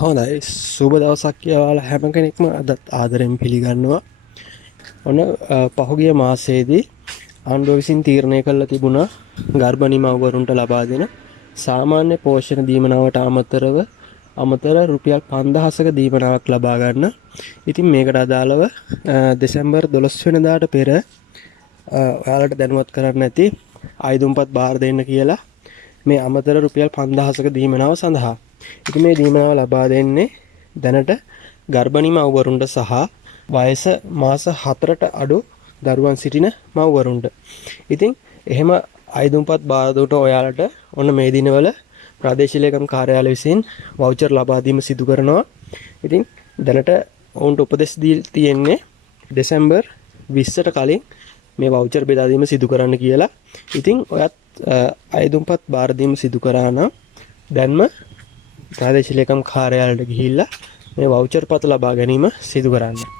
හොඳයි සුබ දවසක් කියලා හැම කෙනෙක්ම අදත් ආදරෙන් පිළිගන්නවා. ඔන්න පහුගිය මාසයේදී ආණ්ඩුව විසින් තීරණය කළා තිබුණා ගර්භණී මව්වරුන්ට ලබා දෙන සාමාන්‍ය පෝෂණ දීමනාවට අමතර රුපියල් 5000ක දීමනාවක් ලබා ගන්න. ඉතින් මේකට අදාළව දෙසැම්බර් 12 වෙනිදාට පෙර ඔයාලට දැනුවත් කරන්න ඇති ආයුධම්පත් බාර දෙන්න කියලා මේ අමතර රුපියල් 5000ක දීමනාව සඳහා. ඉතින් මේ දීමනාව ලබා දෙන්නේ දැනට ගර්භණී මව්වරුන්ට සහ වයස මාස 4ට අඩු දරුවන් සිටින මව්වරුන්ට. ඉතින් එහෙම ආයුධම්පත් බාර දුන්නට ඔයාලට ඔන්න මේ දිනවල ප්‍රාදේශීය ලේකම් කාර්යාලය විසින් වවුචර් ලබා දීම සිදු කරනවා. ඉතින් දැනට ඔවුන්ට උපදෙස් දී තියෙන්නේ දෙසැම්බර් 20ට කලින් මේ වවුචර් බෙදා දීම සිදු කරන්න කියලා. ඉතින් ඔයත් ආයුධම්පත් බාර දීම සිදු කරා නම් දැන්ම ප්‍රාදේශීය ලේකම් කාර්යාලයට ගිහිල්ලා මේ වවුචර් පත ලබා ගැනීම සිදු කරන්න.